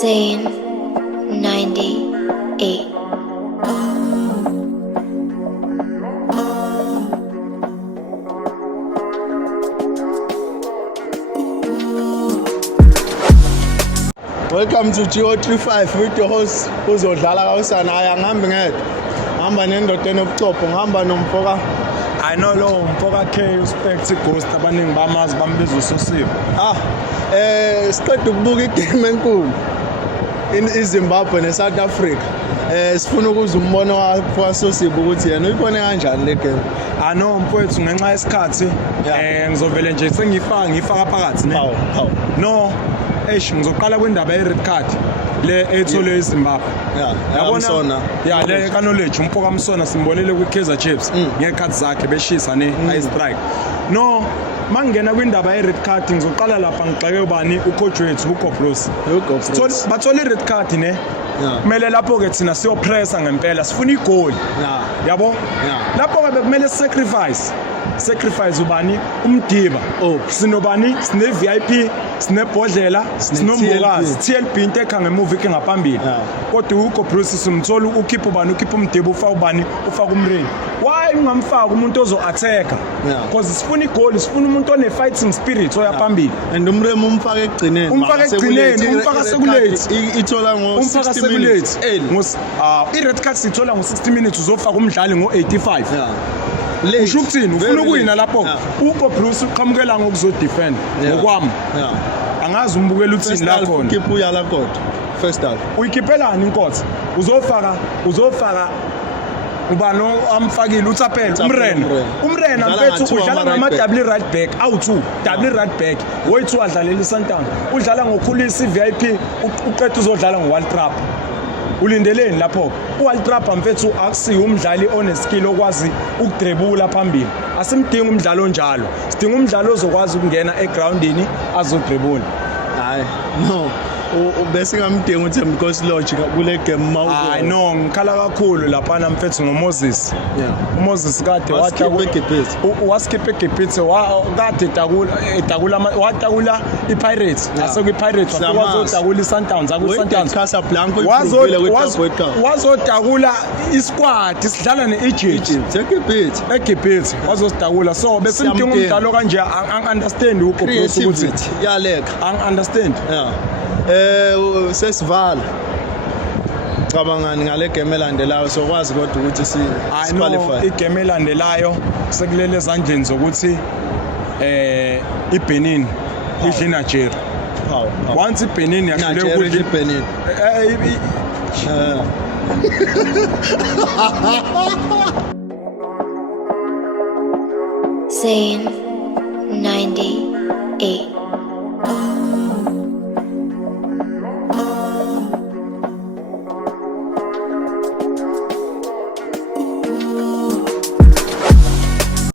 Zane 98. Welcome to GO35 with your host uzodlala kausana angihambi ngedwa ngihamba nendoda enobuchopho ngihamba nomfoka I know lo mfoka K uspect ghost abaningi bamazi bambiza uSosiwe. siqeda ukubuka igame enkulu iZimbabwe neSouth Africa. Sifuna ukuzwa umbono waSosiwe ukuthi yena uyibone kanjani le game. No mfowethu ngenxa yesikhathi ngizovele nje ngifaka phakathi ne. No ngizoqala kwindaba ye-red card le ethole iZimbabwe. Yabona le kaNoledge umfoka Msona simbonele kwiKaizer Chiefs ngekhathi zakhe beshisa ne-high strike. No mangena kwindaba ye-red card ngizoqala lapha ngixake ubani ucoach wethu uGobros. Bathole i-red card ne. Kumele lapho ke thina siyopressa ngempela sifuna igoli. Yabo? Lapho ke bekumele sacrifice ubani umdiba. Sinobani sine VIP sinebhodlela sinombokazi TLB into ekhange movie ke ngaphambili kodwa uGobros simthola ukhipha ubani ukhipha umdiba ufaka ubani ufaka umreni why ungamfaka umuntu ozo attacka because sifuna igoli sifuna umuntu one fighting spirit oyaphambili and umremu umfaka ekugcineni umfaka sekulate ithola ngo-60 minutes i-red card sithola ngo-60 minutes uzofaka umdlali ngo-85 usho ukuthini ufuna ukuwina lapho uGobros uqhamukela ngokuzodefend ngokwami angazi umbukela uthini la khona ukhipha uyala kodwa first half uyikhiphelani inkotha uzofaka ubano amfakile uThapelo umrena mfethu udlala ngama double right back awu2 double right back woyithu adlalela iSundowns udlala ngokhulisa iVIP uqeda uzodlala ngoWaltrap ulindeleni lapho uWaltrap mfethu akusiyo umdlali oneskill okwazi ukudrebula phambili asimdinga umdlalo onjalo sidinga umdlalo ozokwazi ukungena egroundini azodrebula hayi no bese ngamdinga ukuthi because lodge kule game hayi no ngikhala kakhulu lapha mfethu ngoMoses uMoses kade waskipha eGibhithe kade watakula iPirates asekwiPirates wazotakula iSundowns akuSundowns Casablanca wazotakula isquad sidlala neEgypt eGibhithe wazotakula so bese ngidinga umdlalo kanje understand uGobros ukuthi yaleka understand sesivala cabangani ngale game elandelayo sokwazi kodwa ukuthi qualify igame elandelayo sekulele ezandleni zokuthi iBenin idla iNigeria once iBenin yahlule ukuthi iBenin Zane 98.